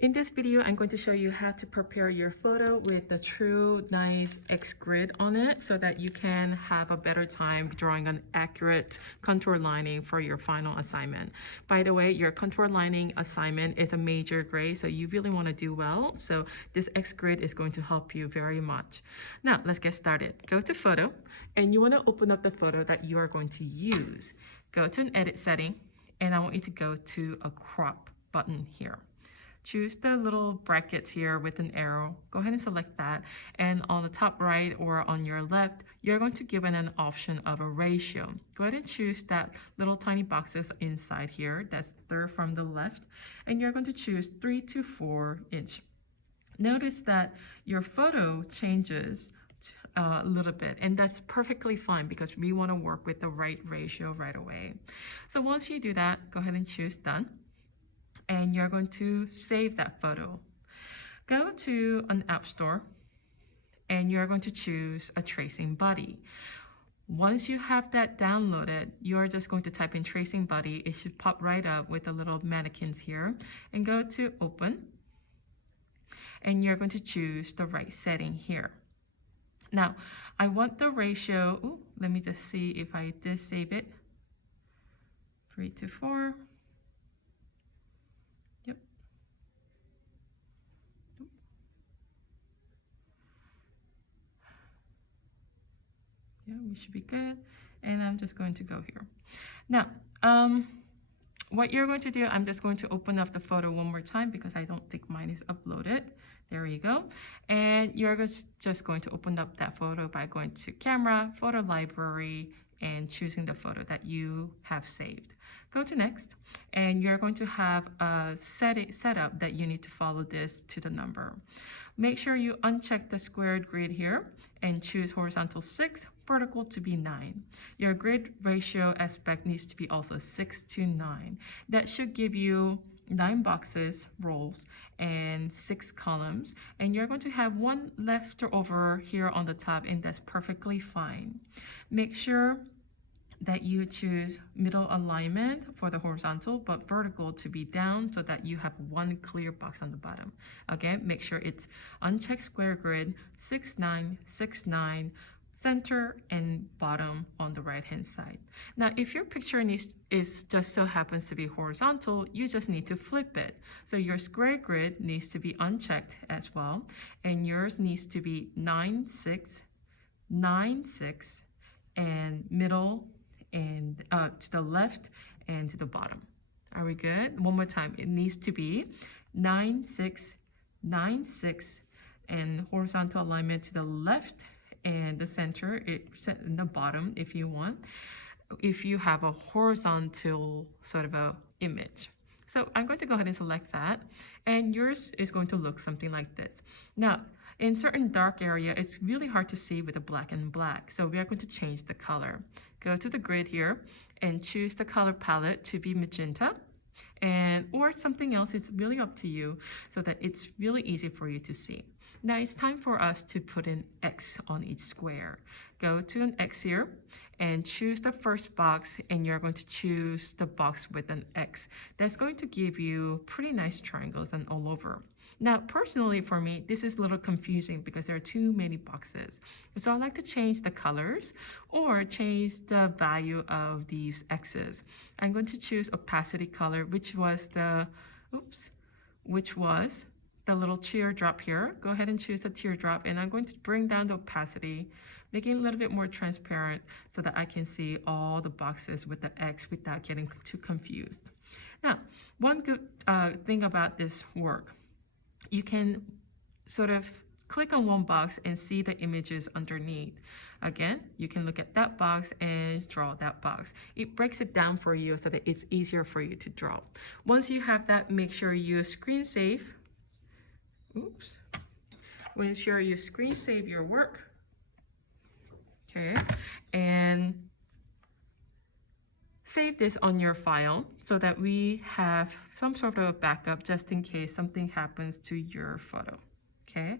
In this video, I'm going to show you how to prepare your photo with the true nice X grid on it so that you can have a better time drawing an accurate contour lining for your final assignment. By the way, your contour lining assignment is a major grade, so you really want to do well. So this X grid is going to help you very much. Now, let's get started. Go to photo, and you want to open up the photo that you are going to use. Go to an edit setting, and I want you to go to a crop button here. Choose the little brackets here with an arrow. Go ahead and select that. And on the top right or on your left, you're going to give it an option of a ratio. Go ahead and choose that little tiny boxes inside here. That's third from the left. And you're going to choose 3 to 4 inch. Notice that your photo changes a little bit, and that's perfectly fine because we want to work with the right ratio right away. So once you do that, go ahead and choose done. And you're going to save that photo. Go to an app store and you're going to choose a tracing buddy. Once you have that downloaded, you're just going to type in tracing buddy. It should pop right up with the little mannequins here, and go to open. And you're going to choose the right setting here. Now, I want the ratio, let me just see if I did save it. 3 to 4. Yeah, we should be good. And I'm just going to go here. Now, what you're going to do, I'm just going to open up the photo one more time because I don't think mine is uploaded. There you go. And you're just going to open up that photo by going to camera, photo library, and choosing the photo that you have saved. Go to next, and you're going to have a setup that you need to follow this to the number. Make sure you uncheck the squared grid here and choose horizontal 6, vertical to be 9. Your grid ratio aspect needs to be also 6 to 9. That should give you 9 boxes, rows, and 6 columns. And you're going to have one left over here on the top, and that's perfectly fine. Make sure that you choose middle alignment for the horizontal, but vertical to be down so that you have one clear box on the bottom. Again, make sure it's unchecked square grid, 6, 9, 6, 9, center and bottom on the right hand side. Now, if your picture is just so happens to be horizontal, you just need to flip it. So your square grid needs to be unchecked as well, and yours needs to be 9, 6, 9, 6, and middle and to the left and to the bottom. Are we good? One more time. It needs to be 9, 6, 9, 6, and horizontal alignment to the left and the center, in the bottom if you want, if you have a horizontal sort of a image. So I'm going to go ahead and select that, and yours is going to look something like this. Now, in certain dark area, it's really hard to see with the black and black, so we are going to change the color. Go to the grid here and choose the color palette to be magenta, or something else. It's really up to you so that it's really easy for you to see. Now it's time for us to put in X on each square. Go to an X here and choose the first box, and you're going to choose the box with an X. That's going to give you pretty nice triangles and all over. Now, personally for me, this is a little confusing because there are too many boxes. So I like to change the colors or change the value of these X's. I'm going to choose opacity color, which was the little teardrop here. Go ahead and choose the teardrop, and I'm going to bring down the opacity, making it a little bit more transparent so that I can see all the boxes with the X without getting too confused. Now, one good thing about this work, you can sort of click on one box and see the images underneath. Again, you can look at that box and draw that box. It breaks it down for you so that it's easier for you to draw. Once you have that, make sure you screen save. Make sure you screen save your work. Okay, and save this on your file so that we have some sort of backup just in case something happens to your photo. Okay,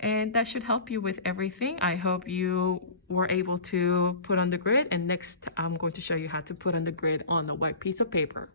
and that should help you with everything. I hope you were able to put on the grid, and next I'm going to show you how to put on the grid on a white piece of paper.